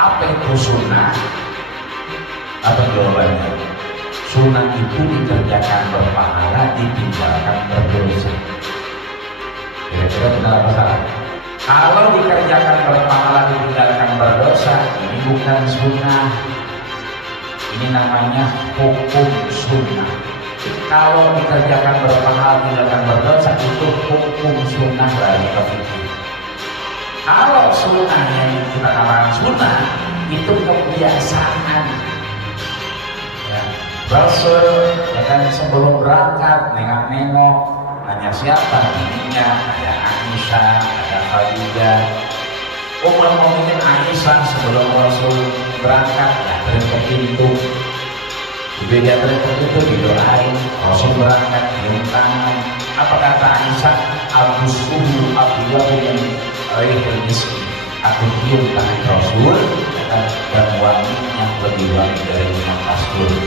Apa itu sunnah? Apa jawabannya? Sunnah itu dikerjakan berpahala, ditinggalkan berdosa. Kira-kira benar apa salah? Kalau dikerjakan berpahala, ditinggalkan berdosa, ini bukan sunnah. Ini namanya hukum sunnah. Kalau dikerjakan berpahala, ditinggalkan berdosa, itu hukum sunnah dari fikih. Kalau sunnah yang kita katakan sunnah, itu kebiasaan. Ya. Rasul ya kan, sebelum berangkat nengok-nengok, nanya siapa dirinya, ada Aisyah, ada Khadijah. Ummul Mukminin Aisyah sebelum Rasul berangkat dari ke pintu, dia dari ke pintu didoain. Rasul berangkat cium tangan. Apa kata Aisyah? Abusuhu abiyadun rihil miski. Aku cium tangan Rasul dan wanginya lebih wangi dari minyak kasturi.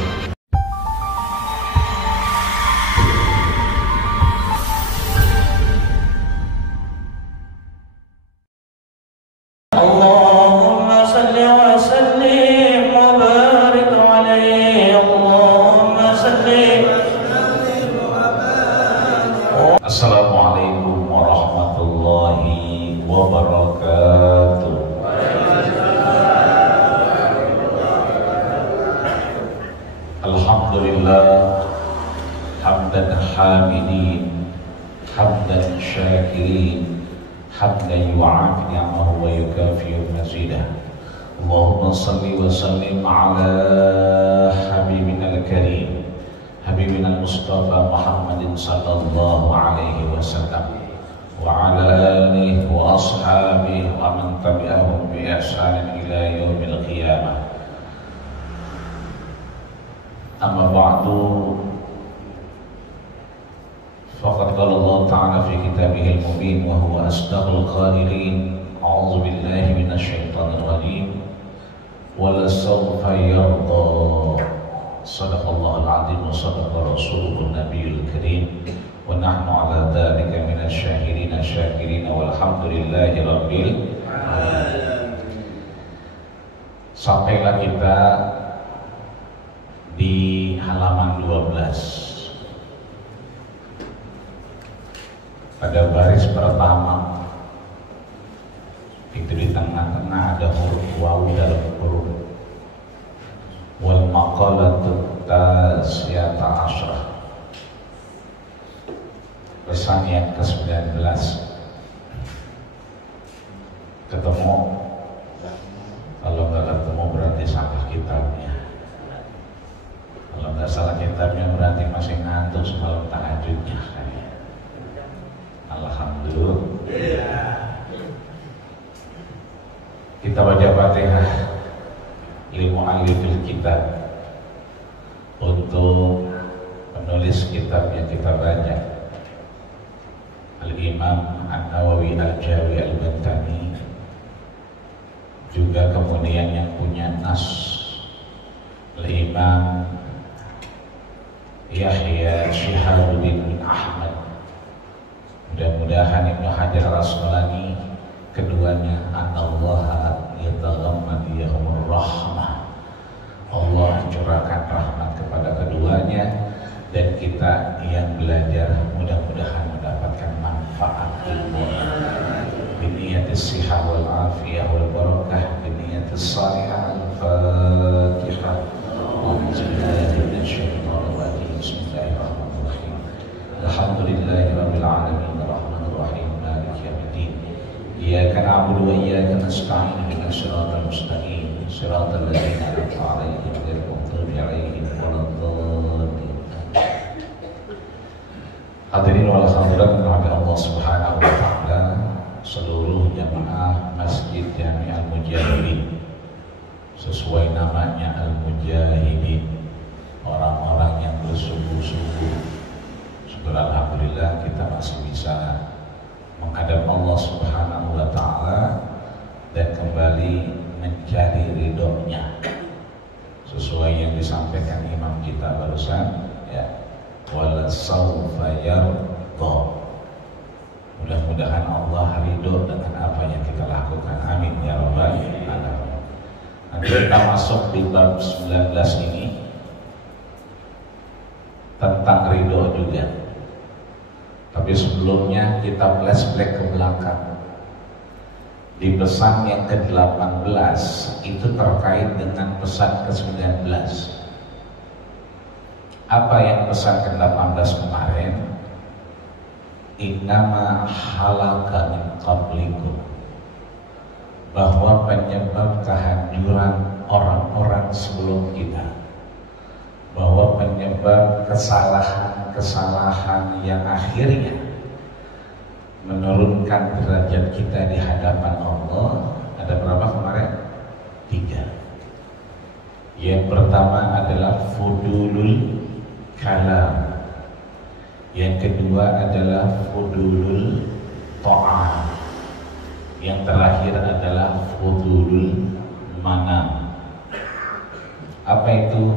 Assalamualaikum warahmatullahi wabarakatuh. Alhamdulillah hamdan hamidin, hamdan syakirin, hamdan yu'afi ni'amahu wa yukafi'u mazidah. Allahumma salli wa sallim ala habibina al-karim, habibina al-Mustafa Muhammadin sallallahu alaihi wasallam wa ala alihi wa ashabihi wa man tabi'ahum bi ihsanin ila yaumil qiyamah. Amma ba'du, faqad qala Allah ta'ala fi kitabihil mubin wa huwa asdaqul qailin. A'udzu billahi minasy syaithanir rajim. Wa la sawfa yarda. Sadaqallahul azim wa sadaqa rasulun nabiyul karim wa nahnu ala dzalika minasy syahidin syakirin walhamdulillahi rabbil alamin. Sampailah kita di halaman 12 pada baris pertama. Itu di tengah-tengah ada huruf waw dalam huruf wal maqalatu tasiyata asyrah, pesan yang ke-19. Ketemu? Kalau nggak ketemu berarti salah kitabnya. Kalau nggak salah kitabnya berarti masih ngantuk semalam tahajudnya. Alhamdulillah. Kita baca Fatihah li mu'allifil kitab, untuk penulis kitab yang kita baca, Al-Imam An-Nawawi Al-Jawi Al-Bantani, juga kemudian yang punya nas Al-Imam Yahya Shihabuddin bin Ahmad. Mudah-mudahan Ibnu Hajar Al-Asqalani, keduanya anallaha yataghamman yahumur rahmah, Allah curahkan rahmat kepada keduanya, dan kita yang belajar mudah-mudahan mendapatkan manfaat ilmu biniyatis sihah wal afiyah wal barakah, biniyatis salihah. Al-Fatihah. Bismillahirrahmanirrahim. Alhamdulillahirabbil alamin, arrahmanir rahim, maliki yaumiddin. Iyyaka na'budu wa iyyaka nasta'in, ihdinas siratal mustaqim, siratal ladzina an'amta 'alaihim ghairil maghdubi 'alaihim waladdallin. Hadirin wal hadirat rahmati Allah Subhanahu wa taala, seluruh jamaah Masjid Jami' Al-Mujahidin, sesuai namanya Al-Mujahidin, orang-orang yang bersungguh-sungguh. Syukur alhamdulillah kita masih bisa menghadap Allah Subhanahu wa ta'ala dan kembali mencari ridhonya, sesuai yang disampaikan imam kita barusan, ya, wala sawfa yarda. Mudah-mudahan Allah ridho dengan apa yang kita lakukan, amin ya rabbal alamin. kita masuk di bab 19 ini tentang ridho juga. Tapi sebelumnya kita flashback ke belakang. Di pesan yang ke-18 itu terkait dengan pesan ke-19. Apa yang pesan ke-18 kemarin? Innama halaka min qablikum, bahwa penyebab kehancuran orang-orang sebelum kita, bahwa penyebab kesalahan-kesalahan yang akhirnya menurunkan derajat kita di hadapan Allah ada berapa kemarin? 3. Yang pertama adalah fudulul kalam, yang kedua adalah fudulul ta'am, yang terakhir adalah fudulul manam. Apa itu?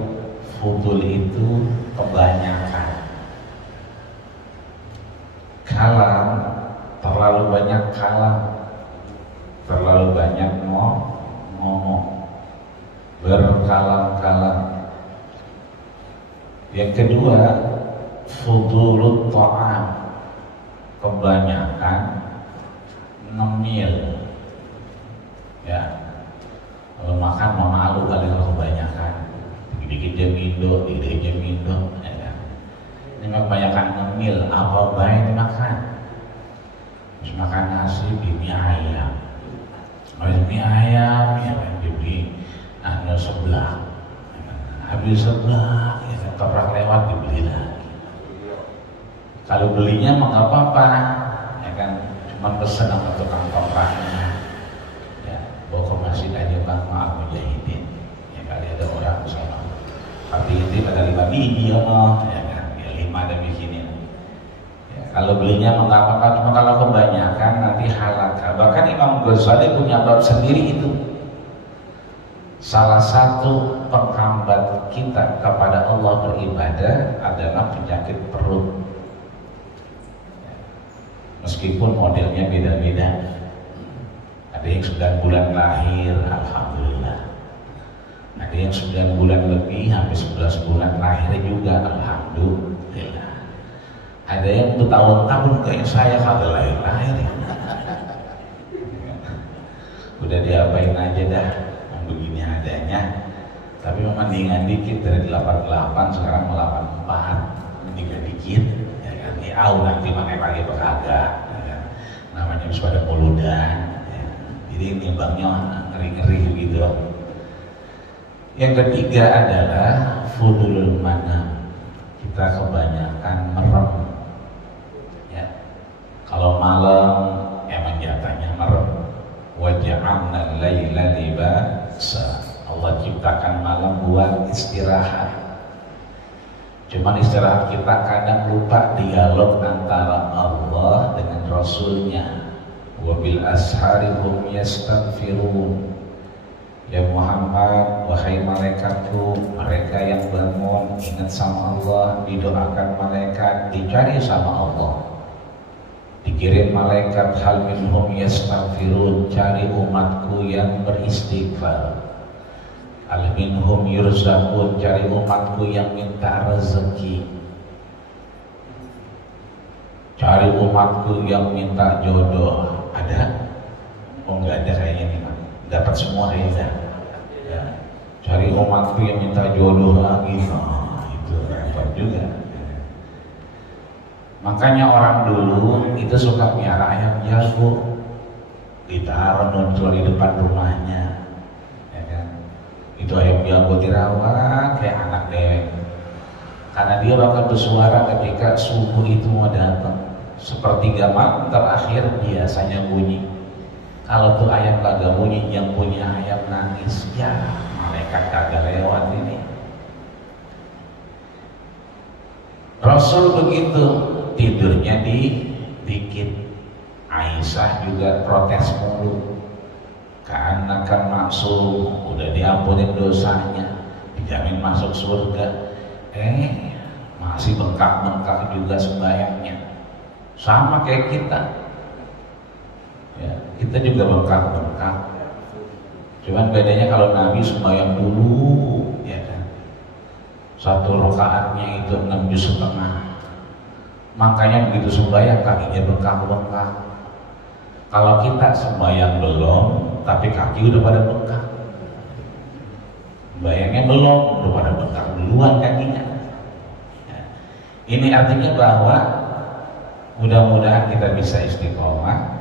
Fudul itu kebanyakan. Kalam, terlalu banyak kalam, terlalu banyak ngomong, berkalam-kalam. Yang kedua, fudulut ta'am, kebanyakan nemil. Ya, kalau makan malu kali kalau kebanyakan, dikit-dikit jamindo, dikit-dikit jamindo, ya kan? Ini kebanyakan nemil, apa baik makan? Terus makan nasi, mie ayam, habis mie ayam, ya kan, dibeli sebelah, habis sebelah, ya kan, toprak lewat dibeli lagi. Kalau belinya mah nggak apa-apa, ya kan, cuma pesen sama tukang topraknya, ya, bawa ke masjid aja bang, maaf mujahidin, ya kali ada orang sama, tapi itu ada 5 biji ya kan, ya 5 ada bikinin. Ya, kalau belinya mah nggak apa-apa, cuma kalau kebanyakan nanti halaka. Bahkan Imam Ghazali punya bab sendiri itu. Salah satu penghambat kita kepada Allah beribadah adalah penyakit perut. Meskipun modelnya beda-beda. Ada yang 9 bulan lahir, alhamdulillah. Ada yang 9 bulan lebih, hampir 11 bulan lahir juga, alhamdulillah. Ada yang bertahun-tahun kayak saya kagak lahir-lahir. Udah diapain aja dah, yang begini adanya. Tapi memandingan dikit dari 88 sekarang 84, mendingan dikit. Nanti pakai lagi berkagak, ya. Namanya bisa pada poludan, ya. Jadi nimbangnya ngeri-ngeri gitu. Yang ketiga adalah fudulul manam, kita kebanyakan merem, ya. Kalau malam emang jatahnya merem. Waja'alna laila libasa, Allah ciptakan malam buat istirahat. Cuman istirahat kita kadang lupa dialog antara Allah dengan Rasulnya. Wabil ashari hum yastaghfirun. Ya Muhammad, wahai malaikatku, mereka yang bangun ingat sama Allah, didoakan malaikat, dicari sama Allah. Dikirim malaikat, hal minhum yastaghfirun, cari umatku yang beristighfar. Al-minhum yurzaqun, cari umatku yang minta rezeki, cari umatku yang minta jodoh. Ada? Oh enggak ada kayaknya nih, dapat semua kayaknya. Ya. Cari umatku yang minta jodoh lagi, itu repot juga. Makanya orang dulu itu suka piara ayam jago, ditaruh nonton di depan rumahnya. Itu ayam jago dirawat kayak anak dewek, karena dia bakal bersuara ketika subuh itu mau datang. Sepertiga malam terakhir biasanya bunyi. Kalau tuh ayam kagak bunyi, yang punya ayam nangis, ya malaikat kagak lewat ini. Rasul begitu, tidurnya dikit. Aisyah juga protes mulu. Karena kan maksum, udah diampunin dosanya, dijamin masuk surga. Masih bengkak-bengkak juga sembahyangnya. Sama kayak kita. Ya, kita juga bengkak-bengkak. Cuman bedanya kalau Nabi sembahyang dulu, ya kan, satu rakaatnya itu 6 juz setengah. Makanya begitu sembahyang kakinya bengkak-bengkak. Kalau kita sembahyang belum, tapi kaki udah pada bengkak. Bayangnya belum, udah pada bengkak duluan kakinya. Ya. Ini artinya bahwa mudah-mudahan kita bisa istiqomah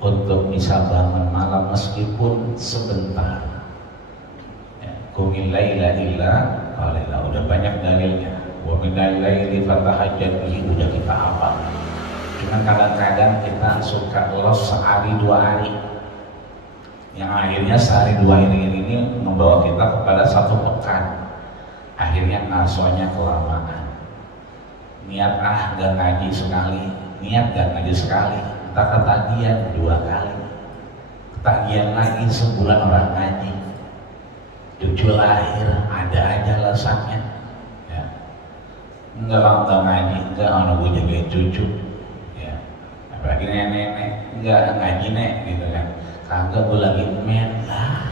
untuk bisa bangun malam meskipun sebentar. Ya. Qumil laila illa qalila, udah banyak dalilnya. Wa minal laili fatahajjad bihi, udah kita hafal. Cuman kadang-kadang kita suka los sehari dua hari, yang akhirnya sehari dua hari ini membawa kita kepada satu pekan. Akhirnya ngasonya kelamaan. Niat gak ngaji sekali, niat gak ngaji sekali, entah ketagihan 2 kali, ketagihan lagi sebulan orang ngaji, cucu lahir ada aja alasannya. Ya. Enggak lantang ngaji, enggak anu gue jagain cucu. Ya. Apalagi nenek-nenek, enggak ngaji nek gitu kan. Kagak gue lagi men lah,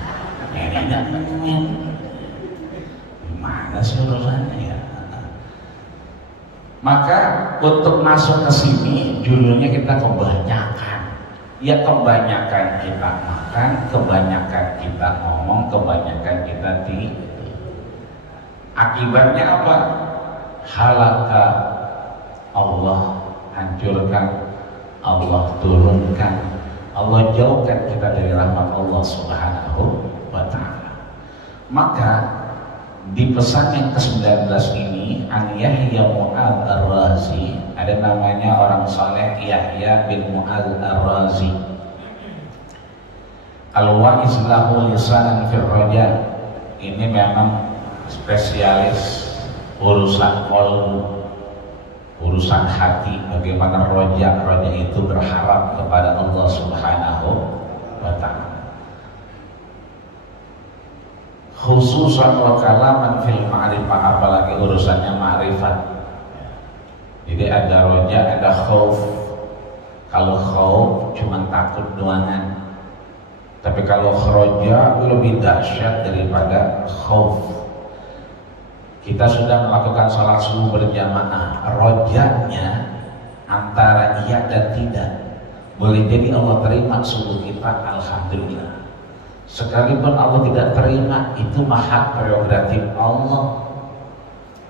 nenek gak men. Gimana sih urusannya ya? Maka untuk masuk ke sini judulnya kita kebanyakan. Ya kebanyakan kita makan, kebanyakan kita ngomong, kebanyakan kita tidur. Akibatnya apa? Halaka Allah hancurkan, Allah turunkan, Allah jauhkan kita dari rahmat Allah Subhanahu wa ta'ala. Maka di pesan yang ke-19 ini, an Yahya Mu'adz Ar-Razi, ada namanya orang saleh Yahya bin Mu'adz Ar-Razi. Al-Wa'iz lahu lisanan fir raja. Ini memang spesialis urusan qalbu, urusan hati, bagaimana roja itu berharap kepada Allah Subhanahu wa ta'ala. Khususan wa kalaman fil ma'rifah, apalagi urusannya ma'rifat. Jadi ada roja, ada khauf. Kalau khauf cuma takut doangan, tapi kalau roja lebih dahsyat daripada khauf. Kita sudah melakukan salat subuh berjamaah, rojanya antara iya dan tidak. Boleh jadi Allah terima subuh kita, alhamdulillah. Sekalipun Allah tidak terima, itu hak prerogatif Allah.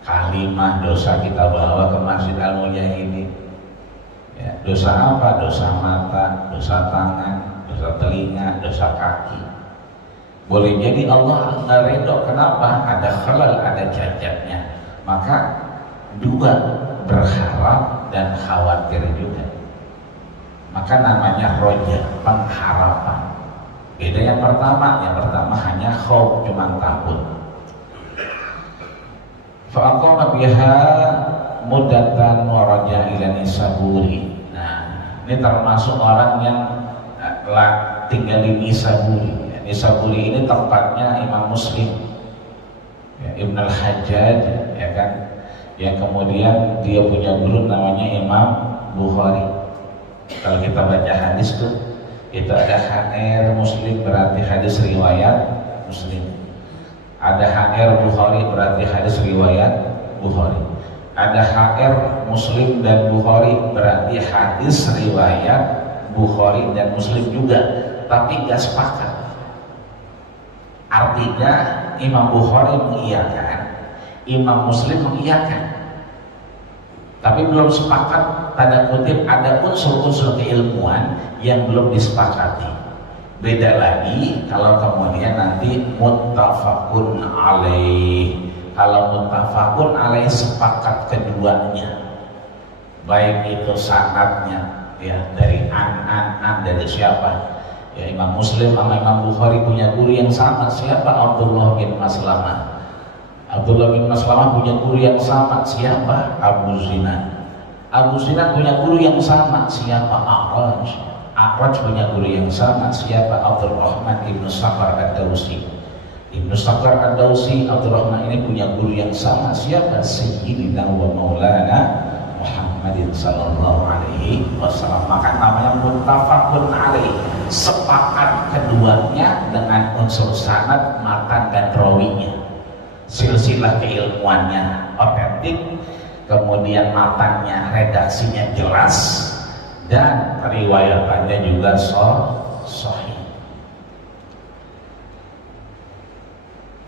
Kalimah dosa kita bawa ke Masjid Al-Mujahidin. Ya, dosa apa? Dosa mata, dosa tangan, dosa telinga, dosa kaki. Boleh jadi Allah nggak ridho. Kenapa? Ada khalal, ada cacatnya. Maka dua, berharap dan khawatir juga. Maka namanya roja, pengharapan. Beda yang pertama hanya khauf, cuma takut. Fa'aqama biha muddatan wa raja ila Nisaburi. Nah, ini termasuk orang yang tinggal di Nisaburi. Nisaburi ini tempatnya Imam Muslim, ya, Ibn al-Hajjaj, ya kan, yang kemudian dia punya guru namanya Imam Bukhari. Kalau kita baca hadis tuh, itu ada HR Muslim berarti hadis riwayat Muslim, ada HR Bukhari berarti hadis riwayat Bukhari, ada HR Muslim dan Bukhari berarti hadis riwayat Bukhari dan Muslim juga, tapi nggak sepakat. Artinya Imam Bukhari mengiyakan, Imam Muslim mengiyakan, tapi belum sepakat. Tanda kutip, ada unsur-unsur keilmuan yang belum disepakati. Beda lagi kalau kemudian nanti muttafaqun alaih. Kalau muttafaqun alaih sepakat keduanya, baik itu sanadnya ya dari an dari siapa? Ya, Imam Muslim sama Imam Bukhari punya guru yang sama. Siapa? Abdullah bin Maslamah. Abdullah bin Maslamah punya guru yang sama. Siapa? Abu Zinad. Abu Zinad punya guru yang sama. Siapa? A'raj. A'raj punya guru yang sama. Siapa? Abdurrahman ibn Sakhar ad-Dawsi. Ibn Sakhar ad-Dawsi, Abdurrahman ini punya guru yang sama. Siapa? Sayyidina wa maulana Muhammadin sallallahu alaihi wasallam. Maka namanya muttafaqun alaih. sepakat keduanya dengan unsur sanad, matan dan rawinya, silsilah keilmuannya otentik, kemudian matannya, redaksinya jelas, dan riwayatannya juga sahih.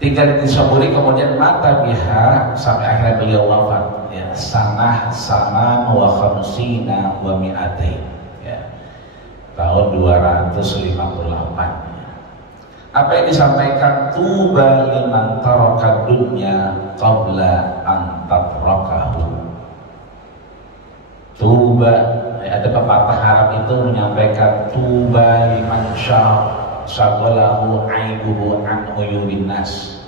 Tinggal disaburi, kemudian mata biha sampai akhirnya beliau wafat, ya, sanah saman wa khamsina wa mi'atain, ya, tahun 258. Apa yang disampaikan, tuba liman taraka dunya qabla an tatrakahu. Tuba, ya, ada pepatah Arab itu menyampaikan tuba liman syaghalahu aibuhu an uyubin nas.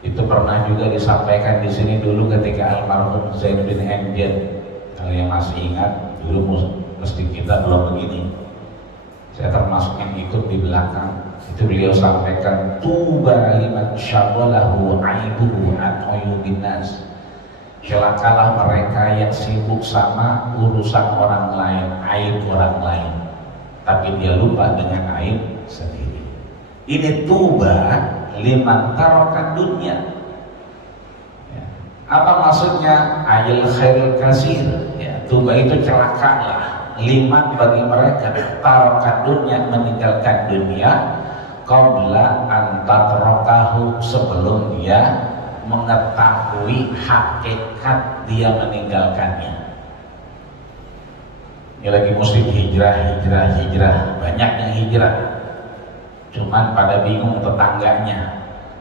Itu pernah juga disampaikan di sini dulu ketika almarhum Zaid bin Amjad. Kalau yang masih ingat, dulu mesti kita belum begini. Saya termasuk yang ikut di belakang. Itu beliau sampaikan tuba liman syaghalahu aibuhu an uyubin nas. Celakalah mereka yang sibuk sama urusan orang lain, aib orang lain, tapi dia lupa dengan aib sendiri. Ini tuba liman taraka dunya. Ya. Apa maksudnya? Ayil khairil kasir. Ya, tuba itu celakalah liman bagi mereka taraka dunya, meninggalkan dunia, qabla an tatrakahu, sebelum dia mengetahui hakikat dia meninggalkannya. Ini lagi musim hijrah, banyak yang hijrah. Cuman pada bingung tetangganya.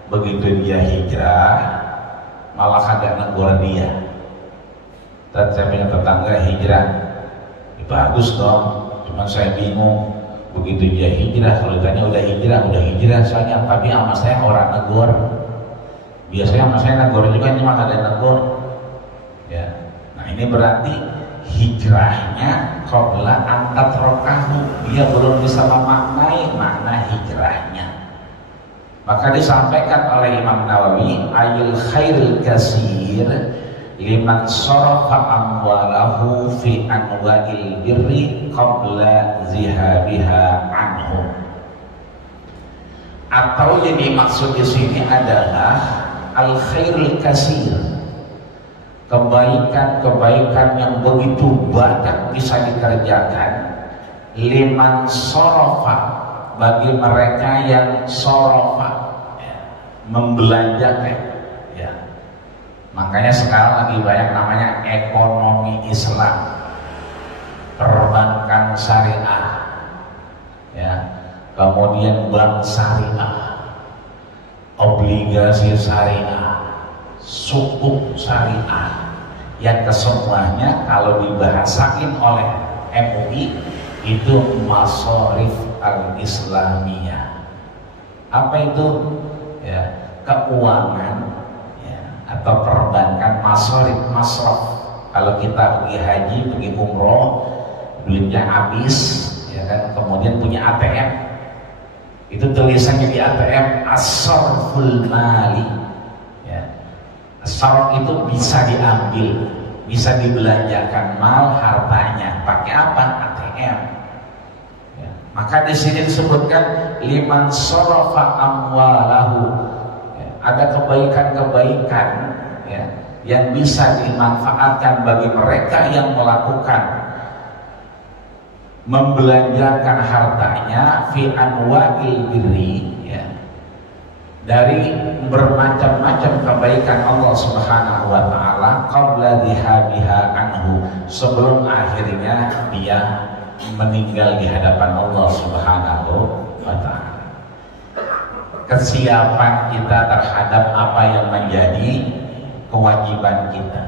Begitu dia hijrah, malah kagak negur dia. Dan saya punya tetangga hijrah, ya, bagus dong. Cuman saya bingung. Begitu dia hijrah, kalau ditanya udah hijrah soalnya, tapi sama saya orang negur. Biasanya sama saya negur juga, cuma ada negur. Ya, nah ini berarti hijrahnya qabla an tatrakahu, dia belum bisa memaknai makna hijrahnya. Maka disampaikan oleh Imam Nawawi, ayil khairil kasir liman sarafa amwalahu fi anwa'il birri qabla zihabiha anhu. Atau yang dimaksud di sini adalah al khairul kasir, kebaikan-kebaikan yang begitu banyak bisa dikerjakan, liman sorofa, bagi mereka yang sorofa, ya, membelanjakan, ya. Makanya sekarang lagi banyak namanya ekonomi Islam, perbankan syariah, ya, kemudian bank syariah, obligasi syariah, sukuk syariah, yang kesemuanya kalau dibahasain oleh MUI itu masharif al-islamiyah. Apa itu? Ya, keuangan, ya, atau perbankan, masraf. Kalau kita pergi haji, pergi umroh, duitnya habis, ya kan, kemudian punya ATM, itu tulisannya di ATM as-sarful mali. Sarf itu bisa diambil, bisa dibelanjakan mal hartanya. Pakai apa? ATM. Ya. Maka di sini disebutkan liman sarafa amwalahu. Ya. Ada kebaikan-kebaikan, ya, yang bisa dimanfaatkan bagi mereka yang melakukan membelanjakan hartanya fi anwa'il birri, ya, dari bermacam-macam kebaikan Allah Subhanahu wa taala qabla dihabiha anhu, sebelum akhirnya dia meninggal di hadapan Allah Subhanahu wa taala. Kesiapan kita terhadap apa yang menjadi kewajiban kita.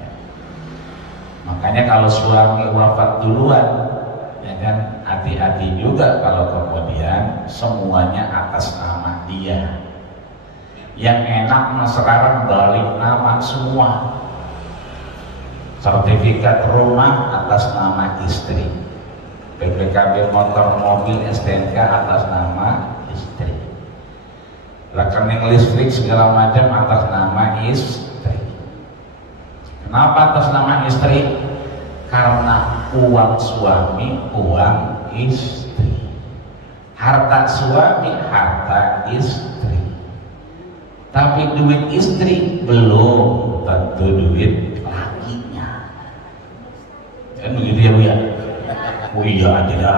Ya. Makanya kalau suami wafat duluan, ya kan, hati-hati juga kalau kemudian semuanya atas nama dia. Yang enak mah sekarang balik nama semua. Sertifikat rumah atas nama istri, BPKB motor mobil STNK atas nama istri, rekening listrik segala macam atas nama istri. Kenapa atas nama istri? Karena uang suami, uang istri. Harta suami, harta istri. Tapi duit istri belum tentu duit lakinya. Kan begitu ya Bu ya? Oh iya, tidak.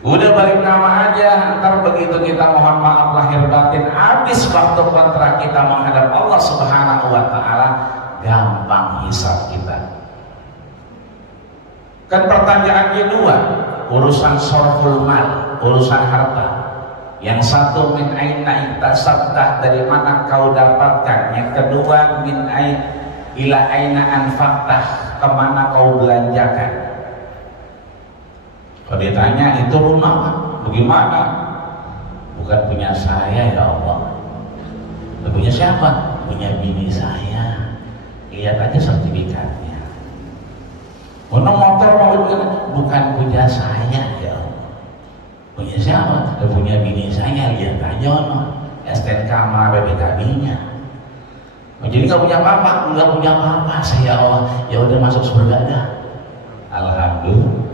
Udah balik nama aja, ntar begitu kita mohon maaf lahir batin, habis waktu kontrak kita menghadap Allah Subhanahu wa Ta'ala, gampang hisab kita. Kan pertanyaannya dua, urusan sorful mal, urusan harta. Yang satu min aina iktasabtah, dari mana kau dapatkan. Yang kedua min ila aina anfaktah, kemana kau belanjakan. Kalau ditanya itu rumah bagaimana? Bukan punya saya ya Allah. Punya siapa? Punya bini saya. Lihat aja sertifikatnya. Ono motor mobil bukan punya saya ya Allah. Punya siapa? Punya bini saya. Lihat aja ono STNK sama BPKB-nya. Jadi nggak punya apa-apa, nggak punya apa-apa saya Allah. Ya udah masuk surga dah. Alhamdulillah.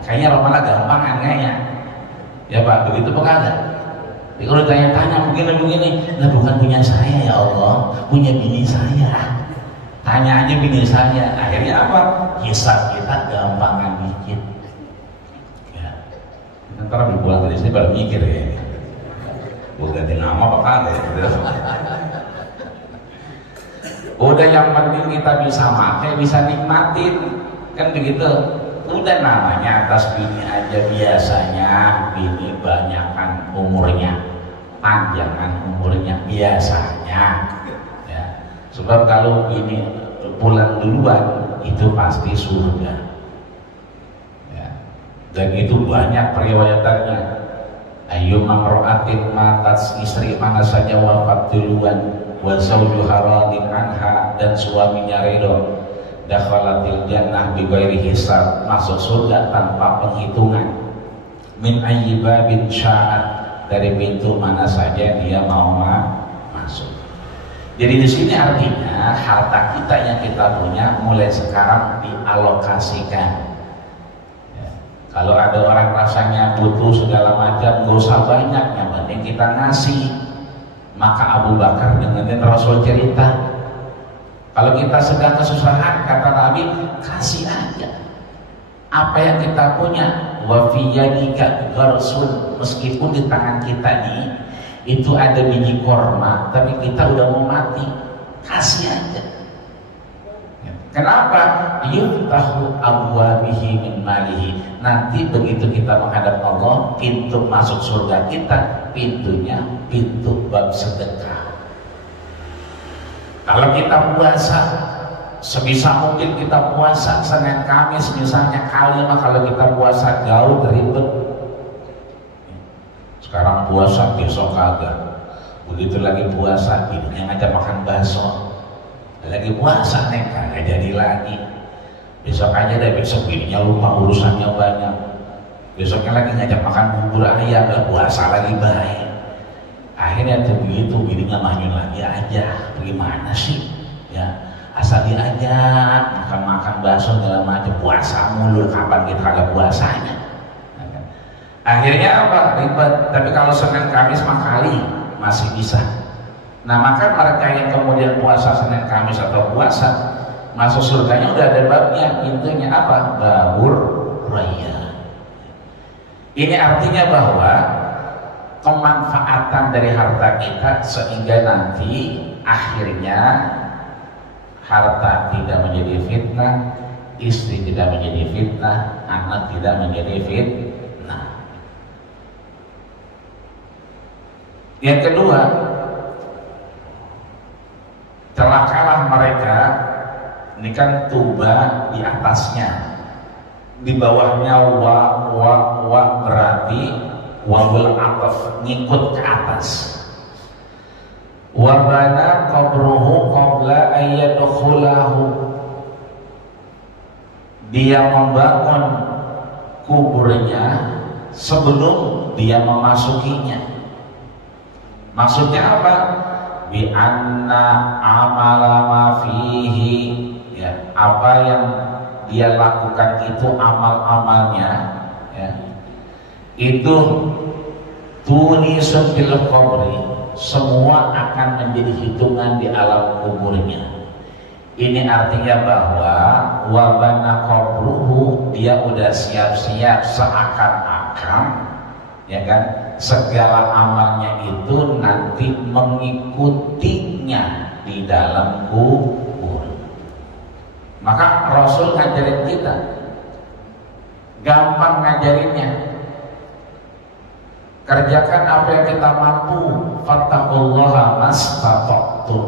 Kayaknya Romana gampangan kayaknya. Ya Pak, begitu Pak ada. Jadi kalau ditanya-tanya begini, nah bukan punya saya ya Allah, punya bini saya. Tanya aja bini saya. Akhirnya apa? Hisab kita gampangan dikit. Ya. Ntar habis pulang dari sini baru mikir ya. Gue ganti nama Pak ada. Udah yang penting kita bisa makan, bisa nikmatin, kan begitu. Udah namanya atas bini aja, biasanya bini banyakan umurnya, panjangan umurnya biasanya ya. Sebab kalau bini pulang duluan itu pasti surga ya. Dan itu banyak periwayatannya. Ayu mamro'atin matat, istri mana saja wafat duluan, wa zawjuha radin anha, dan suaminya ridho, dakhalatil jannah bighairi hisab, masuk surga tanpa penghitungan. Min ayyi babin sya'at, dari pintu mana saja dia mau masuk. Jadi di sini artinya harta kita yang kita punya mulai sekarang dialokasikan. Ya. Kalau ada orang rasanya butuh segala macam, gak usah banyak, yang penting kita ngasih. Maka Abu Bakar dengerin Rasul cerita, kalau kita sedang kesusahan, kata Nabi, kasih aja apa yang kita punya. Wa fi yadika gharsun, meskipun di tangan kita nih itu ada biji korma, tapi kita udah mau mati, kasih aja. Kenapa? Yuftahu abwabihi min malihi. Nanti begitu kita menghadap Allah, pintu masuk surga kita, pintunya pintu bab sedekah. Kalau kita puasa, sebisa mungkin kita puasa Senin Kamis misalnya kali, kalau kita puasa jauh ribet. Sekarang puasa besok kagak, begitu lagi puasa hidupnya ngajak makan bakso, lagi puasa nih kagak jadi lagi. Besok aja deh, besok bininya lupa urusannya banyak, besoknya lagi ngajak makan bubur ayam, gak puasa lagi baik. Akhirnya tuh begitu bininya manyun lagi aja, bagaimana sih ya, asal diajak makan bakso segala macam, puasa mulu, kapan kita kagak puasanya. Akhirnya apa? Ribet. Tapi kalau Senin Kamis mah kali masih bisa. Nah maka mereka yang kemudian puasa Senin Kamis atau puasa, masuk surganya udah ada babnya, pintunya apa? Babur raya. Ini artinya bahwa kemanfaatan dari harta kita sehingga nanti akhirnya harta tidak menjadi fitnah, istri tidak menjadi fitnah, anak tidak menjadi fitnah. Yang kedua, celakalah mereka, ini kan tuba di atasnya, di bawahnya wa berarti wawil ataf, ngikut ke atas. Wabana qabruhu qabla ayyadkhulahu, dia membangun kuburnya sebelum dia memasukinya. Maksudnya apa? Bi anna amala ma fihi, ya, apa yang dia lakukan itu amal-amalnya, ya, itu tunisun fil qabri, semua akan menjadi hitungan di alam kuburnya. Ini artinya bahwa wabana qabruhu, dia udah siap-siap seakan-akan, ya kan, segala amalnya itu nanti mengikutinya di dalam kubur. Maka Rasul ngajarin kita, gampang ngajarinnya. Kerjakan apa yang kita mampu, fattaqullaha mastata'tum.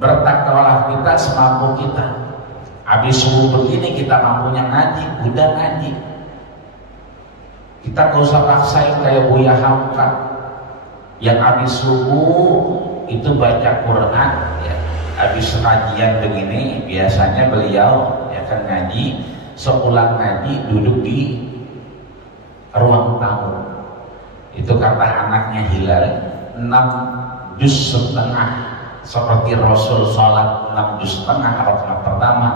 Bertakwalah kita semampu kita. Habis subuh begini kita mampunya ngaji, udah ngaji. Kita gak usah paksain kayak Buya Hamka yang habis subuh itu baca Quran, ya. Habis kajian begini biasanya beliau ya kan ngaji, sepulang ngaji duduk di ruang tamu. Itu kata anaknya Hilal, 6 juz setengah, seperti Rasul sholat 6 juz setengah rakaat pertama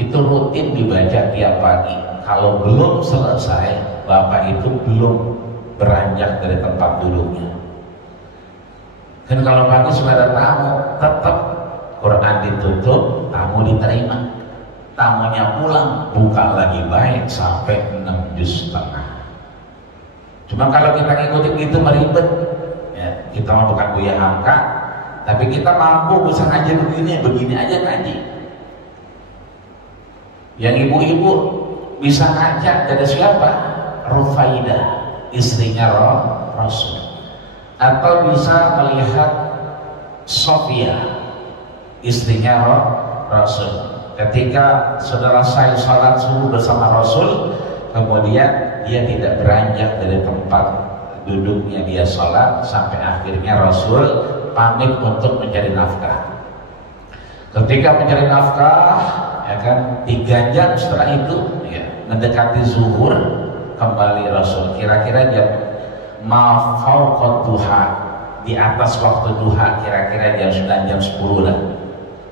itu rutin dibaca tiap pagi. Kalau belum selesai, bapak itu belum beranjak dari tempat duduknya. Dan kalau pagi sudah ada tamu, tetap Quran ditutup, tamu diterima. Tamunya pulang, buka lagi baik sampai 6 juz setengah. Cuma kalau kita ngikutin gitu meribet, ya, kita mah bukan Buya Hamka, tapi kita mampu bisa ngaji begini aja ngaji. Yang ibu-ibu bisa ngajak dari siapa? Rufaidah, istrinya Rasul. Atau bisa melihat Sofia, istrinya Rasul. Ketika saudara saya sholat subuh bersama Rasul, kemudian dia tidak beranjak dari tempat duduknya dia sholat sampai akhirnya Rasul pamit untuk mencari nafkah. Ketika mencari nafkah, ya kan, 3 jam setelah itu, ya, mendekati zuhur, kembali Rasul. Kira-kira jam mafauqat duha, di atas waktu duha, kira-kira jam 9 jam 10 lah.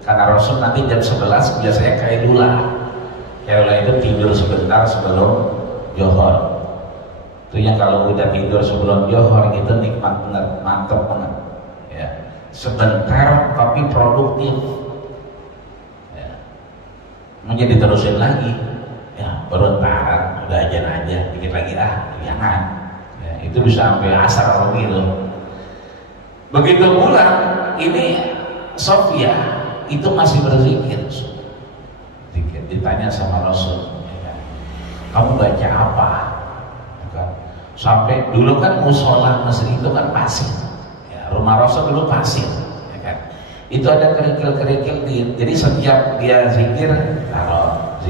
Karena Rasul nanti jam 11 biasanya kailula. Kailula itu tidur sebentar sebelum Johor. Itu yang kalau udah tidur sebelum Johor itu nikmat banget, mantep banget, ya. Sebentar tapi produktif, ya. Menjadi terusin lagi, ya, baru tahan, udah ajan aja, dikit lagi jangan, ya, itu bisa sampai asar gitu. Begitu pula ini Sofia itu masih berzikir. Ditanya sama Rasul, kamu baca apa? Sampai dulu kan musola Mesir itu kan pasir, ya, rumah Rasul dulu pasir, ya kan? Itu ada kerikil-kerikil, jadi setiap dia zikir taruh,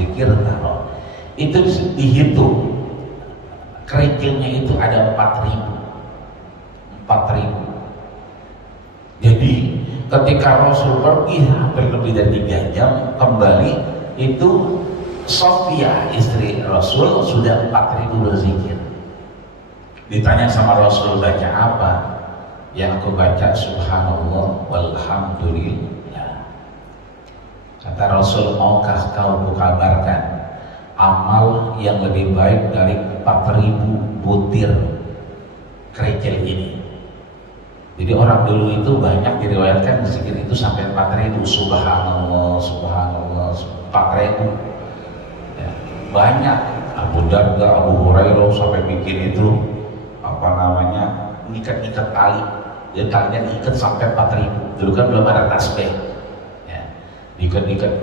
itu dihitung kerikilnya itu ada 4.000. Jadi ketika Rasul pergi hampir lebih dari 3 jam kembali, itu Sofia istri Rasul sudah 4.000 berzikir. Ditanya sama Rasul, baca apa? Yang aku baca subhanallah walhamdulillah. Kata Rasul, maukah kau kukabarkan amal yang lebih baik dari 4.000 butir kerikil ini? Jadi orang dulu itu banyak diriwayatkan zikir itu sampai 4.000, subhanallah, subhanallah, 4.000. Ya, banyak. Abu Darda, Abu Hurairah sampai bikin itu apa namanya, ikat tali. Jadi talinya diikat sampai 4.000. Dulu kan belum ada tasbih, ya, diikat 4.000.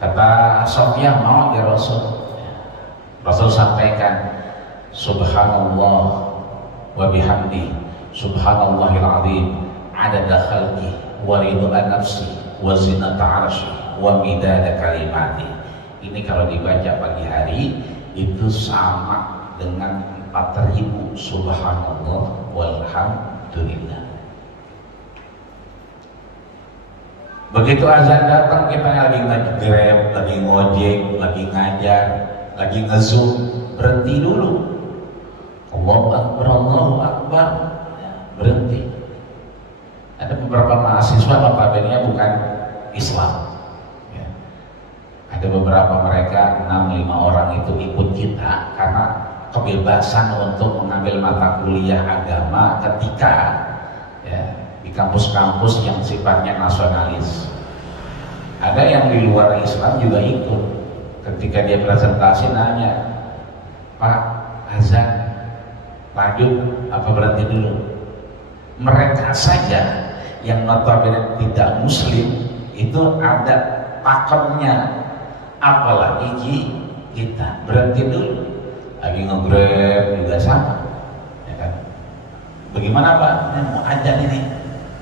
Kata Sofia, mau ya Rasul. Ya. Rasul sampaikan subhanallah wa bihamdi, subhanallahil azim, adada khalqi wa ridha nafsi wa zinata arsy wa midada kalimati. Ini kalau dibaca pagi hari itu sama dengan 4.000 subhanallah walhamdulillah. Begitu azan datang, kita lagi nge-grab, lagi ngojek, lagi ngajar, lagi nge-zoom, berhenti dulu. Allahu Akbar, Allahu Akbar, ya, berhenti. Ada beberapa mahasiswa notabene bukan Islam, Ada beberapa mereka 6-5 orang itu ikut kita karena kebebasan untuk mengambil mata kuliah agama ketika ya, di kampus-kampus yang sifatnya nasionalis. Ada yang di luar Islam juga ikut. Ketika dia presentasi nanya, Pak, azan lanjut apa berhenti dulu? Mereka saja yang notabene tidak muslim itu ada pakemnya, apalagi kita berhenti dulu. Lagi nge-grab juga sama, ya kan? Bagaimana Pak? Ini mau ajan ini,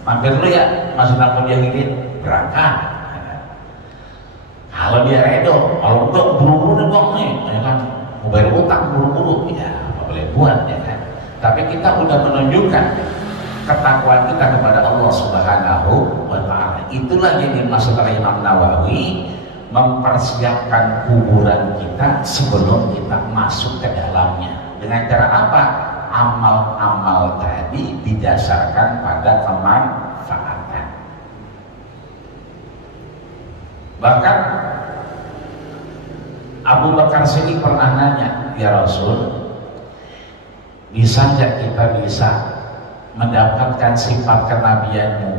mampir dulu ya, masuk aku Mujahidin, berangkat. Ya kan? Kalau dia redo, kalau enggak buru-buru nih bang nih, ya kan? Mau bayar utang buru-buru, ya apa boleh buat, ya kan? Tapi kita udah menunjukkan ketakwaan kita kepada Allah Subhanahu wa Ta'ala. Itulah yang dimaksud oleh Imam Nawawi, mempersiapkan kuburan kita sebelum kita masuk ke dalamnya. Dengan cara apa? Amal-amal tadi didasarkan pada kemanfaatan. Bahkan Abu Bakar Siddiq pernah nanya, ya Rasul, bisa nggak kita bisa mendapatkan sifat kenabianmu?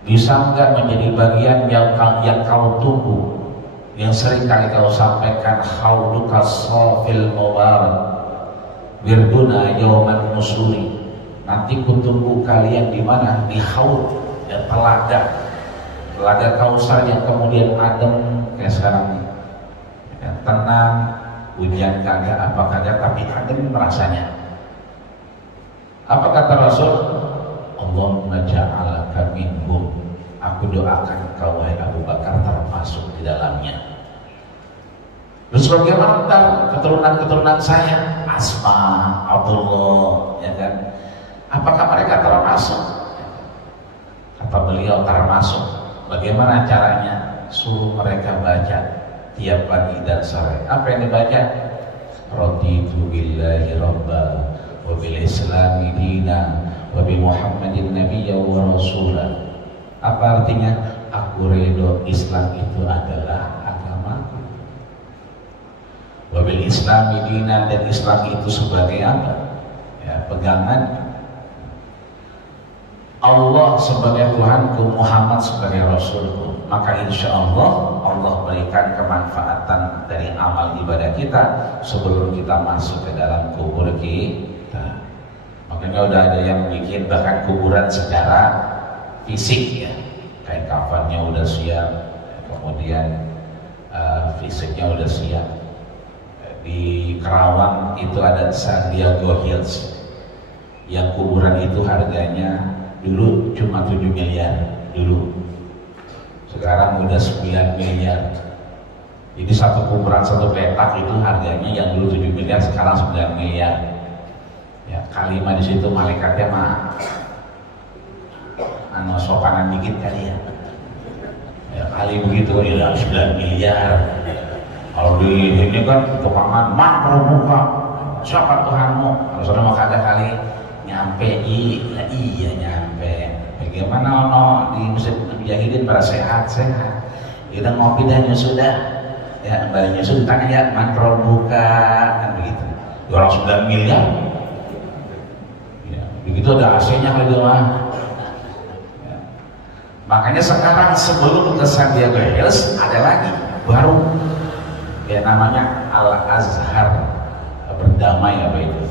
Bisa nggak menjadi bagian yang kau tunggu, yang sering kali kau sampaikan, hauduka safil mubarak wirduna yauman nusuri. Nanti ku tunggu kalian di mana? Di haud, ya, telaga Kausar yang kemudian adem kayak sekarang nih, ya, tenang, hujan kagak apa kagak, tapi adem rasanya. Apa kata Rasul? Allahumma ja'alaka minhum. Aku doakan kau wahai Abu Bakar termasuk di dalamnya. Terus bagaimana keturunan-keturunan saya? Asma, Abdullah, ya kan? Apakah mereka termasuk? Kata beliau termasuk. Bagaimana caranya? Suruh mereka baca tiap pagi dan sore. Apa yang dibaca? Raditu billahi rabba wa bil islami dina wa bi Muhammadin nabiyya wa rasulah. Apa artinya? Aku ridho Islam itu adalah agamaku. Wa bil islami dina, dan Islam itu sebagai apa? Ya, pegangan. Allah sebagai Tuhanku, Muhammad sebagai Rasulku. Maka insya Allah Allah berikan kemanfaatan dari amal ibadah kita sebelum kita masuk ke dalam kubur kita. Makanya udah ada yang bikin bahkan kuburan secara fisik, ya, kayak kafannya udah siap, kemudian fisiknya udah siap. Di Kerawang itu ada Sandiago Hills, yang kuburan itu harganya dulu cuma 7 miliar dulu, sekarang udah 9 miliar. Jadi satu kuburan, satu petak itu harganya yang dulu 7 miliar sekarang 9 miliar. Ya, kalimat di situ malaikatnya mah sopanan dikit kali ya. Ya kali begitu ya 9 miliar. Kalau di ini kan kepangan mak berbuka, siapa Tuhanmu? Kalau sudah mau kagak kali nyampe, iya nyampe. Bagaimana ono di Masjid Mujahidin para sehat-sehat. Kita ngopi dan sudah, ya baliknya sudah tanya ya makro buka kan begitu. 209 miliar. Ya, begitu ada AC-nya kali mah. Ya. Makanya sekarang sebelum ke Sandiago Hills ada lagi baru, ya namanya Al Azhar berdamai apa itu.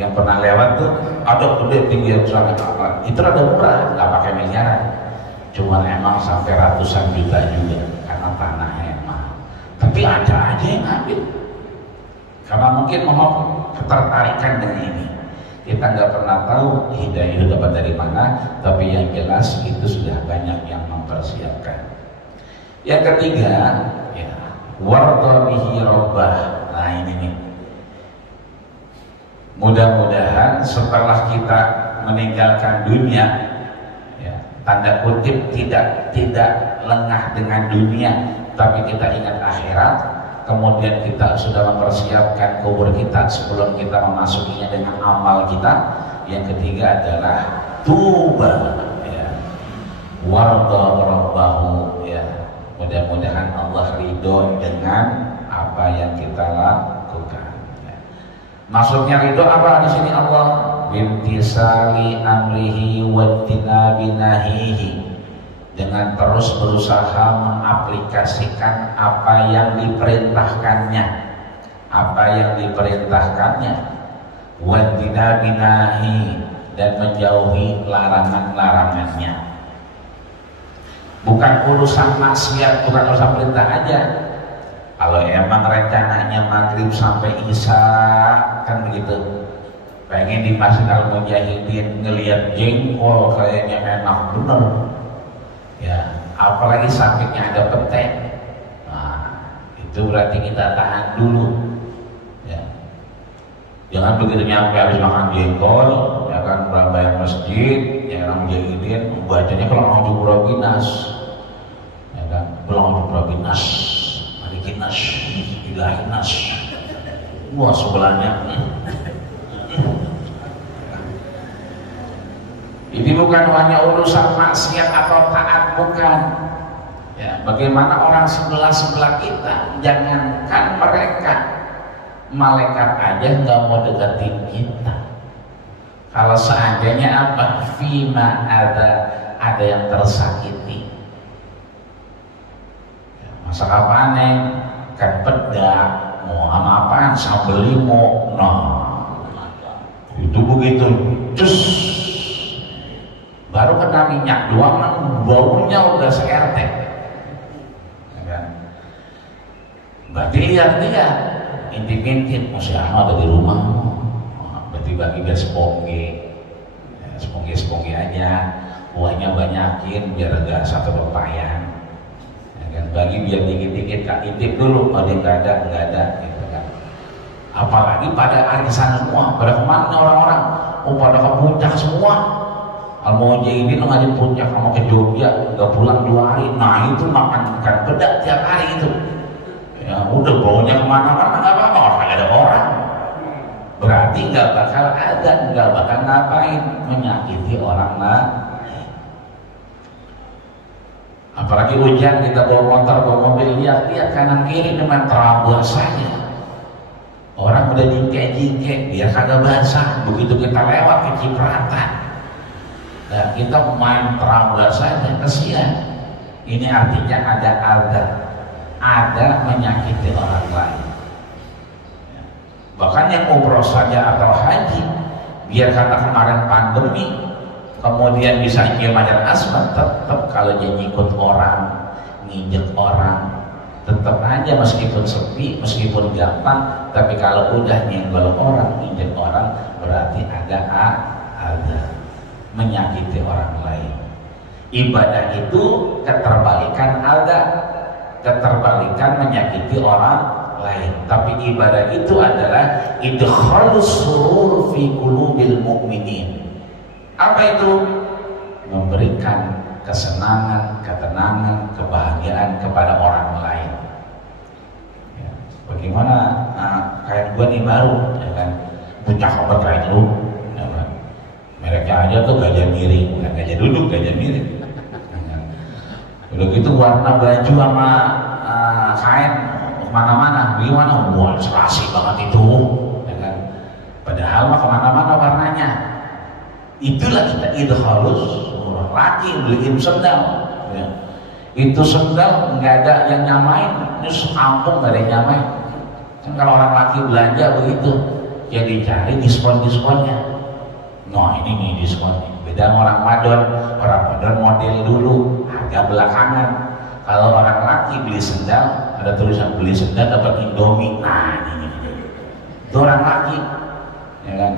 Yang pernah lewat tuh ada gede tinggi yang sangat apa, itu rada murah, nggak pakai miliaran, cuma emang sampai ratusan juta juga karena tanahnya emang. Tapi ada aja yang ngambil karena mungkin mau ketertarikan dengan ini. Kita nggak pernah tahu hidayah itu dapat dari mana, tapi yang jelas itu sudah banyak yang mempersiapkan. Yang ketiga, ya, warda bihi rabbah. Nah ini nih, mudah-mudahan setelah kita meninggalkan dunia, ya, tanda kutip tidak lengah dengan dunia, tapi kita ingat akhirat. Kemudian kita sudah mempersiapkan kubur kita sebelum kita memasukinya dengan amal kita. Yang ketiga adalah tuba, ya, warda rabbahu, ya, Mudah-mudahan Allah ridho dengan apa yang kita lakukan. Maksudnya ridho apa di sini Allah? Bimtisali amrihi wa tinabi nahihi, dengan terus berusaha mengaplikasikan apa yang diperintahkannya, wa tinabi nahi, dan menjauhi larangan-larangannya. Bukan urusan maksiat, bukan urusan perintah aja. Kalau emang rencananya maghrib sampai isya kan begitu, pengen di Masjid Al-Mujahidin ngelihat jengkol kayaknya enak bener ya, apalagi sampingnya ada pete, nah itu berarti kita tahan dulu ya. Jangan begitu nyampe habis makan jengkol ya kan, bayar masjid yang Mujahidin bacanya kalau mau jumroh binas ya kan, pulang jumroh binas, malikinas, ilahinas, wah sebelahnya. Ini bukan hanya urusan maksiat atau taat, bukan ya. Bagaimana orang sebelah kita, jangankan mereka, malaikat aja nggak mau deketin kita. Kalau seandainya apa? Fima ada yang tersakiti. Masak apaan nih? Kan pedak, mau sama apaan? Sambal limo, nah itu begitu, cus, baru kena minyak doang, baunya udah se-RT. Ya kan? Berarti lihat-lihat, intip-intip, masih ada di rumah. Berarti bagi biar sepongge aja, buahnya banyakin biar agak satu pepayang. Ya kan? Bagi biar dikit-dikit, Kak, intip dulu, ada yang nggak ada, gitu kan. Apalagi pada arisan semua, pada kemana orang-orang? Oh, pada ke puncak semua. Al-Mujahidin ngajak puncak sama ke Jogja, nggak pulang 2 hari. Nah itu makan ikan pedak tiap hari itu. Ya udah baunya kemana-mana, nggak apa-apa, orang ada orang. Berarti nggak bakal ngapain, menyakiti orang lain. Apalagi hujan, kita bawa motor, bawa mobil, lihat kanan kiri dengan terabas saja. Orang udah jingkek biar kagak basah, begitu kita lewat kecipratan. Nah, kita main terabas saja, kesian. Ini artinya ada menyakiti orang lain. Bahkan yang umroh saja atau haji, biar kata kemarin pandemi, kemudian bisa Hajar Aswad, tetap kalau dia ngikut orang, nginjek orang, tetap aja meskipun sepi, meskipun gampang, tapi kalau udah nyenggol orang, nginjek orang, berarti ada menyakiti orang lain. Ibadah itu keterbalikan menyakiti orang lain. Tapi ibadah itu adalah idkhalus surur fi qulubil mu'minin. Apa itu? Memberikan kesenangan, ketenangan, kebahagiaan kepada orang lain. Ya. Bagaimana kayak gua nih baru, ya kan? Puncak obat kayak lu, ya kan? Mereknya aja tuh gajah miring, bukan gajah duduk, gajah miring. Ya. Udah gitu warna baju sama kain kemana-mana, gimana? Wah, serasi banget itu, ya kan? Padahal mah kemana-mana warnanya. Itulah kita idkhalus. Laki beliin sendal, ya. Itu sendal nggak ada yang nyamain, ini sekampung nggak ada yang nyamain. Kan kalau orang laki belanja begitu, ya dicari diskon-diskonnya. Nah ini nih diskonnya. Beda sama orang madon model dulu, harga belakangan. Kalau orang laki beli sendal, ada tulisan beli sendal dapat Indomie. Nah ini itu orang laki, ya kan?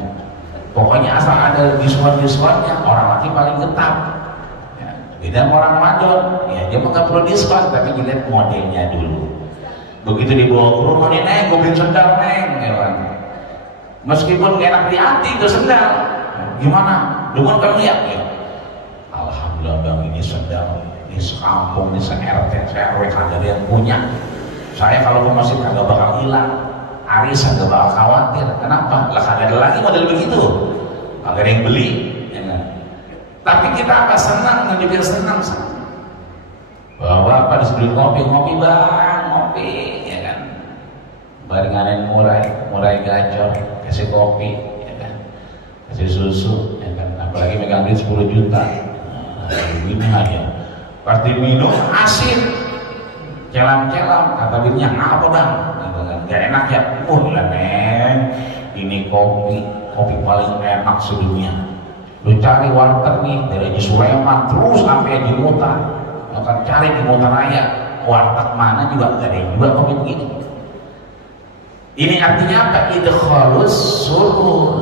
Pokoknya asal ada diskon-diskonnya, orang laki paling getah. Ya, beda sama orang madon, ya dia mah gak perlu diskon, tapi dilihat modelnya dulu. Begitu dibawa ke rumah nih, neng, gue beli sendal, neng, ya kan? Meskipun gak enak di hati itu sendal, gimana? Dengan kamu ya? Alhamdulillah bang, ini sendal, ini sekampung, ini se-RT, se-RW, kagak ada yang punya. Saya kalau ke masjid kagak bakal hilang. Aris agak bakal khawatir, kenapa? Lah kagak ada lagi model begitu, kagak ada yang beli, ya kan? Tapi kita akan senang, menjadi senang. Bahwa apa disebut ngopi bang, ngopi, ya kan? Barenganin murai gacor, kasih kopi, ya kan? Kasih susu, ya kan? Apalagi megang duit 10 juta, ini aja. Pas diminum asin, celam-celam, kata bininya apa bang? Gak enak ya, lah men, ini kopi paling enak sedunia. Lu cari warteg nih dari Haji Sulaiman terus sampai Haji Mutar, akan cari di Mutaraya warteg mana juga gak ada yang jual kopi begini. Ini artinya apa? Idkhalus surur,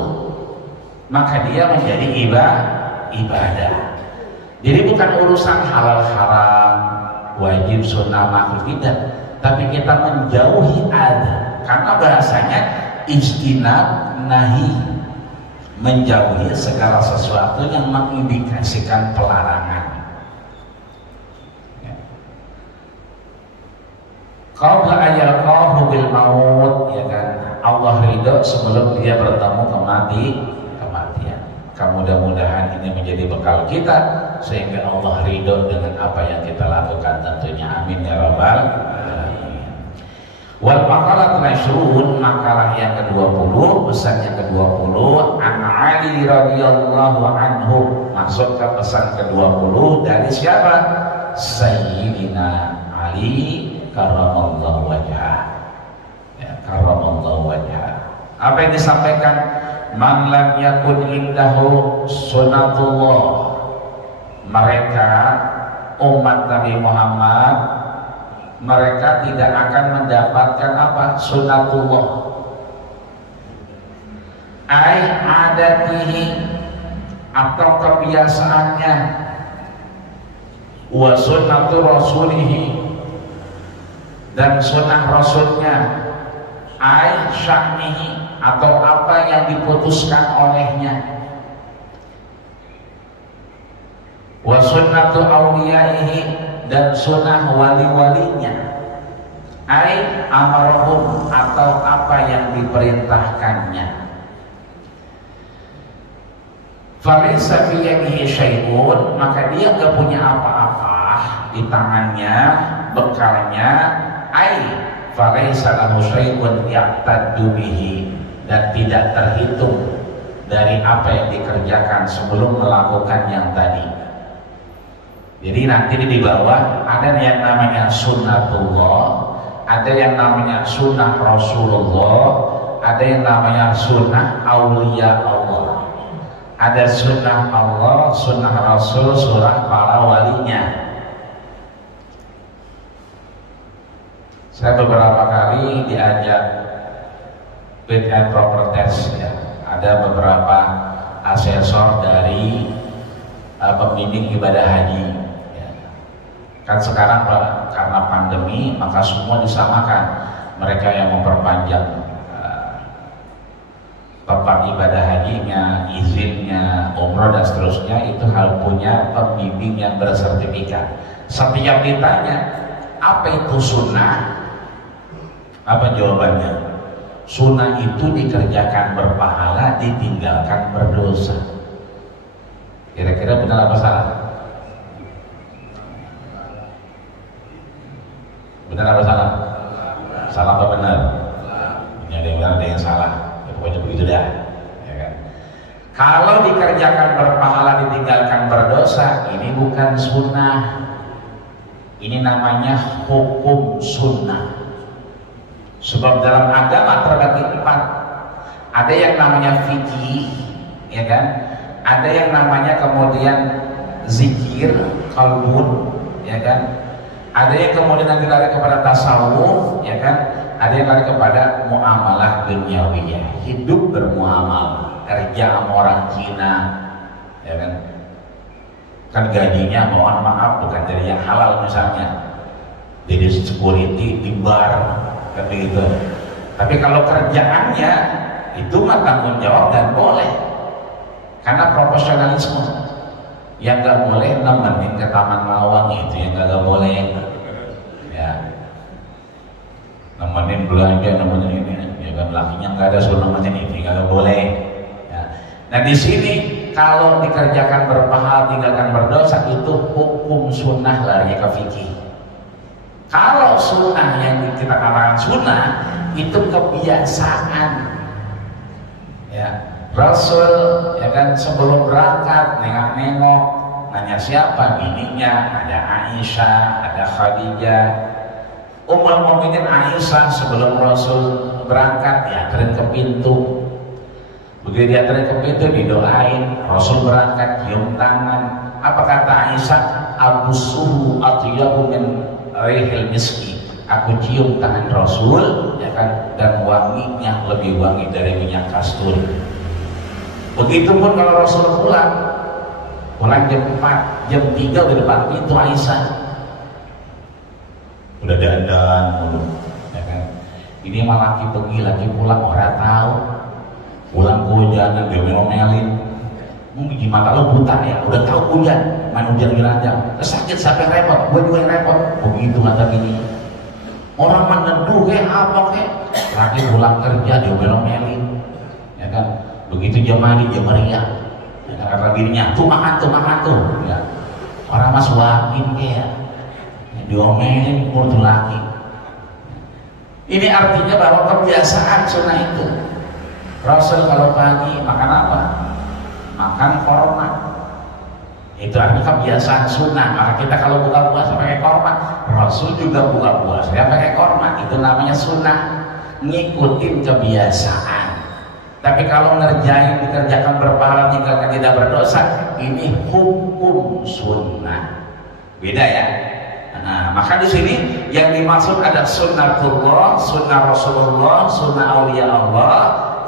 maka dia menjadi ibadah. Jadi bukan urusan halal haram, wajib sunnah makruh tidak, tapi kita menjauhi ada, karena bahasanya ijtinab nahi, menjauhi segala sesuatu yang mengindikasikan pelarangan. Qabla ayyalqahu bil maut, ya kan? Allah ridho sebelum dia bertemu kematian. Mudah-mudahan ini menjadi bekal kita sehingga Allah ridho dengan apa yang kita lakukan tentunya. Amin ya rabbal alamin. Wal maqalatul 20, makalah yang ke-20, pesan yang ke-20, an Ali radhiyallahu anhu, masuk ke pesan ke-20 dari siapa? Sayyidina Ali karramallahu wajhah. Ya, karramallahu wajhah. Apa yang disampaikan? Man lam yakun indahu sunnatullah, mereka umat Nabi Muhammad, mereka tidak akan mendapatkan apa? Sunnatullah, ai adatihi, atau kebiasaannya, wa sunnatu rasulihi, dan sunnah rasulnya, ai sya'nihi, atau apa yang diputuskan olehnya, wa sunnatu awliyaihi, dan sunnah wali-walinya, ai amarhum, atau apa yang diperintahkannya. Falaysa fi yadihi syai'un, maka dia gak punya apa-apa di tangannya, bekalnya, ai falaysa lahu syai'un yaqtaddu bihi, dan tidak terhitung dari apa yang dikerjakan sebelum melakukan yang tadi. Jadi nanti di bawah ada yang namanya sunnatullah, ada yang namanya sunnah Rasulullah, ada yang namanya sunnah aulia Allah, ada sunnah Allah, sunnah Rasul, sunnah para walinya. Saya beberapa kali diajak fit and proper test, ya. Ada beberapa asesor dari pembimbing ibadah haji, ya. Kan sekarang karena pandemi maka semua disamakan. Mereka yang memperpanjang tempat ibadah hajinya, izinnya, umroh dan seterusnya, itu harus punya pembimbing yang bersertifikat. Setiap ditanya apa itu sunnah, apa jawabannya? Sunnah itu dikerjakan berpahala, ditinggalkan berdosa. Kira-kira benar apa salah? Benar apa salah? Salah apa benar? Ini ada yang benar, ada yang salah. Ya, pokoknya begitu dah, ya kan? Kalau dikerjakan berpahala, ditinggalkan berdosa, ini bukan sunnah. Ini namanya hukum sunnah. Sebab dalam agama terbagi 4. Ada yang namanya fikih, ya kan? Ada yang namanya kemudian zikir, qalbun, ya kan? Ada yang kemudian nanti lari kepada tasawuf, ya kan? Ada yang lari kepada muamalah duniawiyah, hidup bermuamalah, kerja sama orang Cina, ya kan? Kan gajinya mohon maaf bukan dari yang halal misalnya, jadi security di bar, begitu. Tapi kalau kerjaannya itu mah tanggung jawab dan boleh, karena profesionalisme. Yang nggak boleh nemenin ke Taman Lawang, itu yang nggak boleh, ya. Nemenin belanja, nemenin ini, ya kan, lakinya nggak ada suruh nemenin itu nggak boleh, ya. Nah di sini kalau dikerjakan berpahala, tinggalkan berdosa, itu hukum sunnah lari ke fikih. Kalau sunnah yang kita katakan sunnah itu kebiasaan. Ya, Rasul ya kan sebelum berangkat nengok-nengok, nanya siapa bininya, ada Aisyah, ada Khadijah. Ummul Mukminin Aisyah sebelum Rasul berangkat diantarin ke pintu. Begitu diantarin ke pintu didoain, Rasul berangkat cium tangan. Apa kata Aisyah? Abusuhu atyabu min rihil miski. Aku cium tangan Rasul ya kan, dan wanginya lebih wangi dari minyak kasturi. Begitupun kalau Rasul pulang jam 4, jam 3 udah depan pintu Aisyah. Udah dandan dulu, ya kan. Ini mah laki pergi, laki pulang orang tahu. Pulang kehujanan dia ngomelin. Mungkin mata lo buta ya, udah tahu hujan, main hujan geranjang. Sakit siapa yang repot? Gue juga yang repot. Begitu kata gini. Orang meneduh apa laki pulang kerja dia ngomelin, ya kan. Begitu jam mandi jam meriah. Ya, kata dirinya tuh makan tuh, ya. Orang mas wakin ya. Diomelin kurtu laki. Ini artinya bahwa kebiasaan sunnah itu. Rasul kalau pagi makan apa? Makan korma. Itu artinya kebiasaan sunnah. Maka kita kalau buka puasa pakai korma, Rasul juga buka puasa ya pakai korma. Itu namanya sunnah, ngikutin kebiasaan. Tapi kalau dikerjakan berpahala tinggalkan tidak berdosa, ini hukum sunnah. Beda ya. Nah, maka di sini yang dimaksud ada sunnatullah, sunnah Rasulullah, sunnah aulia Allah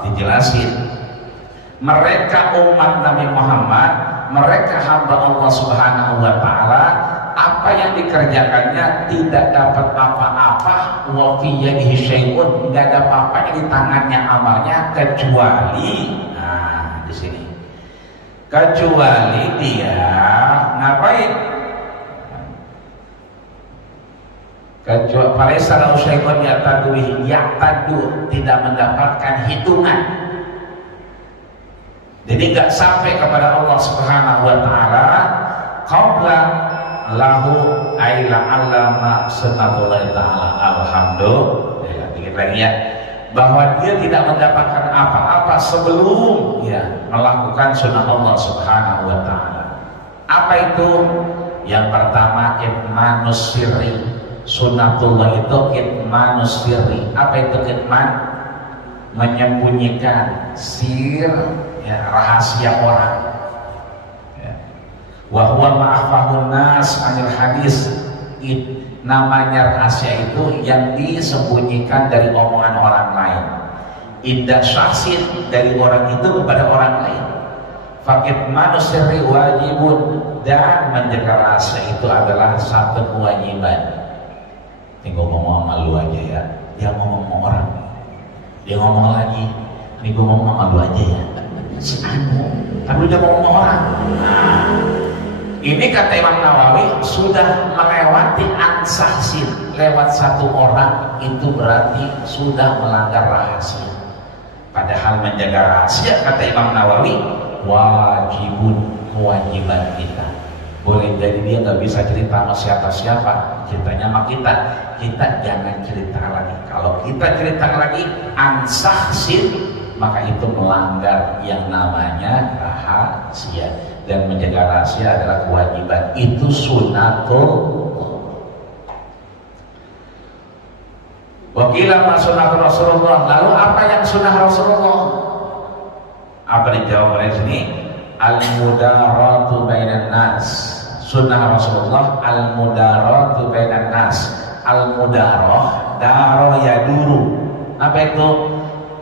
dijelasin. Mereka umat Nabi Muhammad, mereka hamba Allah Subhanahu wa taala, apa yang dikerjakannya tidak dapat apa-apa, wa fi yadihi syai'un, enggak ada apa-apa di tangannya amalnya kecuali di sini. Kecuali dia ngapain? Kecuali Palesa lau syai'un ya'tadu, tidak mendapatkan hitungan. Jadi nggak sampai kepada Allah Subhanahu wa taala qabla lahu aila allama sunnatullah taala. Alhamdulillah. Ya, dikit lagi ya. Bahwa dia tidak mendapatkan apa-apa sebelum ya melakukan sunnah Allah Subhanahu wa taala. Apa itu? Yang pertama kitmanus sirri. Sunnatullah itu kitmanus sirri. Apa itu kitman? Menyembunyikan sir, ya, rahasia orang. Wa huwa ma'afahun nas anil hadis. Namanya rahasia itu yang disembunyikan dari omongan orang lain. Indah syahsin, dari orang itu kepada orang lain. Fakitmanus sirri wajibun, dan menjaga rahasia itu adalah satu kewajiban. Tinggal ngomong sama lu aja ya. Dia ngomong sama orang, dia ngomong lagi, ini gue ngomong sama lu aja ya. Tapi udah ngomong sama orang. Nah, ini kata Imam Nawawi sudah melewati ansahsin. Lewat satu orang itu berarti sudah melanggar rahasia. Padahal menjaga rahasia kata Imam Nawawi wajibun, kewajiban kita. Boleh jadi dia nggak bisa cerita sama siapa-siapa, ceritanya sama kita. Kita jangan cerita lagi. Kalau kita cerita lagi ansahsin, maka itu melanggar yang namanya rahasia. Dan menjaga rahasia adalah kewajiban. Itu sunnatullah. Wakilah ma sunnah Rasulullah. Lalu apa yang sunnah Rasulullah? Apa dijawab oleh sini? Al-mudaratu bainan nas. Sunnah Rasulullah al-mudaratu bainan nas. Al-mudarah, daro ya duru. Apa itu?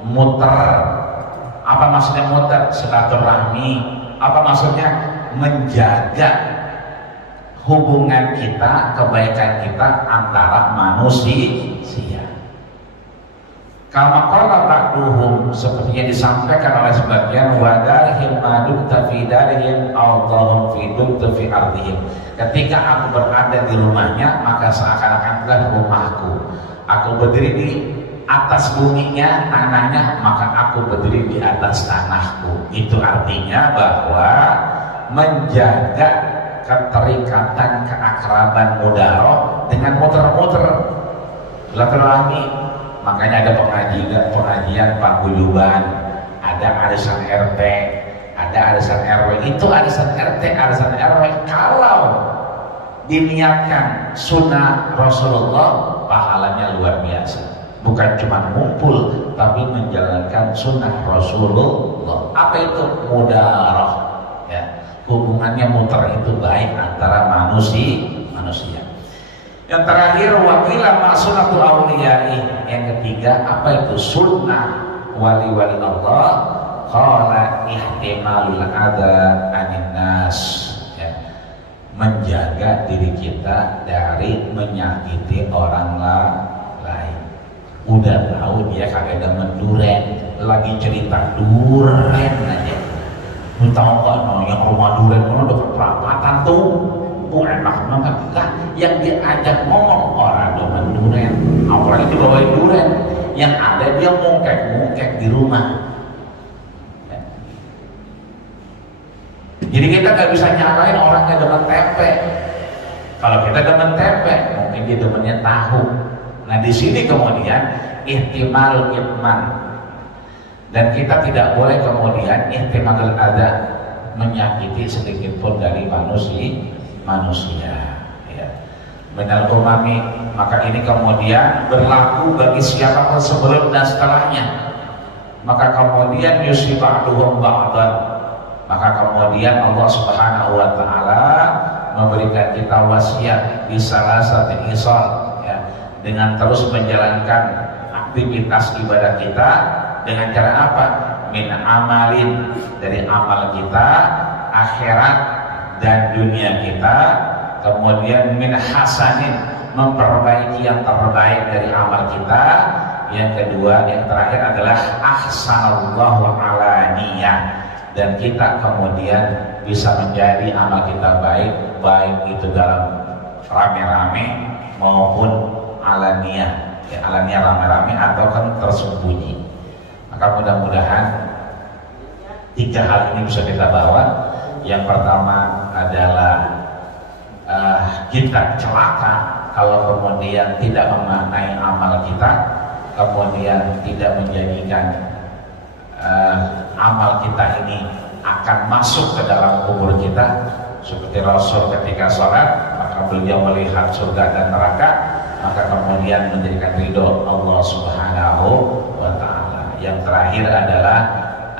Muter. Apa maksudnya muter? Silaturahmi. Apa maksudnya? Menjaga hubungan kita, kebaikan kita antara manusia. Kama qala ba'duhum, sepertinya disampaikan oleh sebagian, wadarihim madum tafidarihim awdahum fidum tafi ardihim. Ketika aku berada di rumahnya, maka seakan-akan rumahku. Aku berdiri di atas buminya, tanahnya, maka aku berdiri di atas tanahku. Itu artinya bahwa menjaga keterikatan, keakraban mudaroh dengan muter-muter silaturahmi. Makanya ada pengajian paguyuban, ada arisan RT, ada arisan RW. Itu arisan RT, arisan RW kalau diniatkan sunnah Rasulullah, pahalanya luar biasa. Bukan cuma ngumpul, tapi menjalankan sunnah Rasulullah. Apa itu? Mudarah, ya. Hubungannya muter itu baik antara manusia. Yang terakhir, wakilah ma'sunatu awliyai. Yang ketiga, apa itu? Sunnah wali-wali Allah. Qala ihtimalul adha anin nas, ya. Menjaga diri kita dari menyakiti orang lain. Udah tahu dia kagak demen duren, lagi cerita duren aja. Lu tahu nggak, no, yang rumah duren mana dekat perapatan tuh, enak banget. Lah, yang diajak ngomong orang demen duren, apalagi dibawain duren, yang ada dia mungkek di rumah. Ya. Jadi kita nggak bisa nyalain orang yang demen tempe. Kalau kita demen tempe, mungkin dia demennya tahu. Nah di sini kemudian ihtimal itman, dan kita tidak boleh kemudian ihtimalul adha, menyakiti sedikit pun dari manusia. Ya. Minal umami, maka ini kemudian berlaku bagi siapapun sebelum dan setelahnya. Maka kemudian yusiba'duhum ba'dan, maka kemudian Allah Subhanahu wa taala memberikan kita wasiat di salah satu isol, dengan terus menjalankan aktivitas ibadah kita dengan cara apa? Min amalin, dari amal kita, akhirat dan dunia kita. Kemudian min hasanin, memperbaiki yang terbaik dari amal kita. Yang kedua, yang terakhir adalah ahsanallahu ala niyah, dan kita kemudian bisa menjadi amal kita baik itu dalam rame-rame maupun alaniyah, ya, alaniyah rame-rame atau kan tersembunyi. Maka mudah-mudahan tiga hal ini bisa kita bawa. Yang pertama adalah kita celaka kalau kemudian tidak memaknai amal kita, kemudian tidak menjadikan amal kita ini akan masuk ke dalam kubur kita. Seperti Rasul ketika sholat, maka beliau melihat surga dan neraka, maka kemudian menjadikan ridho Allah Subhanahu wa ta'ala. Yang terakhir adalah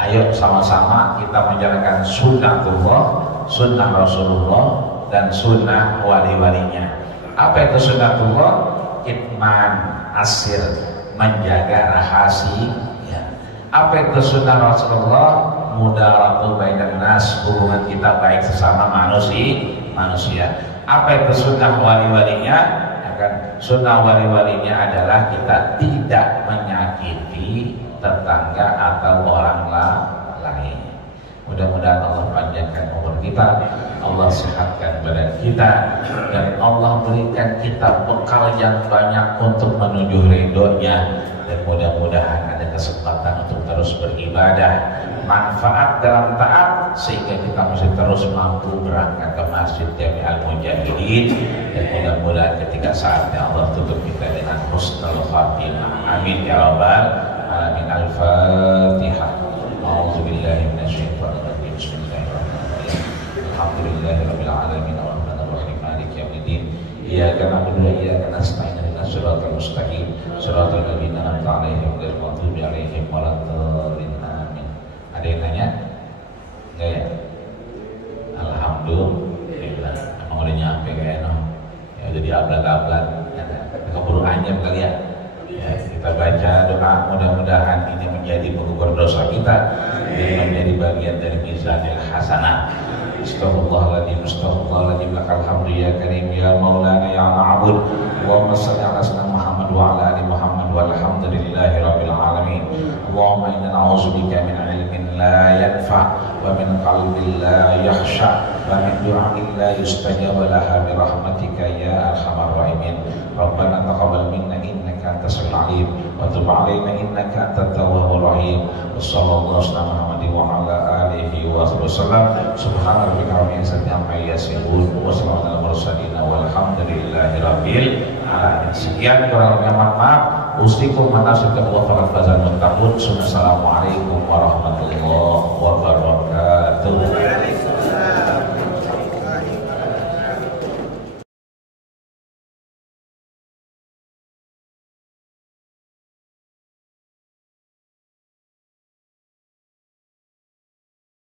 ayo sama-sama kita menjalankan sunnatullah, sunnah Rasulullah, dan sunnah wali-walinya. Apa itu sunnatullah? Kitman asir, menjaga rahasia. Apa itu sunnah Rasulullah? Mudaratu bainan nas, hubungan kita baik sesama manusia. Apa itu sunnah wali-walinya? Sunnah wali-walinya adalah kita tidak menyakiti tetangga atau orang lain. Mudah-mudahan Allah panjangkan umur kita, Allah sehatkan badan kita, dan Allah berikan kita bekal yang banyak untuk menuju ridhonya. Dan mudah-mudahan ada kesempatan untuk terus beribadah, manfaat dalam taat, sehingga kita masih terus mampu berangkat ke Masjid Jami Al-Mujahidin. Dan mudah-mudahan ketika saatnya Allah tutup kita dengan husnul khatimah. Amin ya rabbal alamin. Al-Fatihah. A'udzubillahi minasyaitonir rajim. Bismillahirrahmanirrahim. Alhamdulillahirabbil alamin, arrahmanir rahim, maliki yaumiddin. Iyyaka na'budu wa iyyaka nasta'in, ihdinas siratal mustaqim, siratal ladzina an'amta 'alaihim ghairil maghdubi 'alaihim waladdallin. Amin. Ada yang nanya? Enggak ya? Alhamdulillah. Emang udah nyampe kayaknya. Ya udah diablat-ablat. Keburu anyep kali ya. Ya, kita baca doa, mudah-mudahan ini menjadi pengukur dosa kita, ini menjadi bagian dari mizanil hasanah. Astaghfirullahaladzim, astaghfirullahaladzim, lakal hamdu ya karim ya maulana ya ma'bud. Allahumma salli ala sayyidina Muhammad wa ala ali Muhammad walhamdulillahi rabbil alamin. Allahumma inna na'udzubika min ilmin la yanfa' wa min qalbin la yakhsha wa min du'ain la yustajab laha bi rahmatika ya arhamar rahimin. Rabbana taqabbal minna innaka antas samiul alim وتب علينا إنك أنت التواب الرحيم وصلى الله على محمد وعلى آله وصحبه وسلم سبحان ربك رب العزة عما يصفون وسلام على المرسلين والحمد لله رب العالمين. Sekian kurang lebihnya mohon maaf. Ustikum manasik Allah farat bazal muttaqun. Assalamualaikum warahmatullahi wabarakatuh.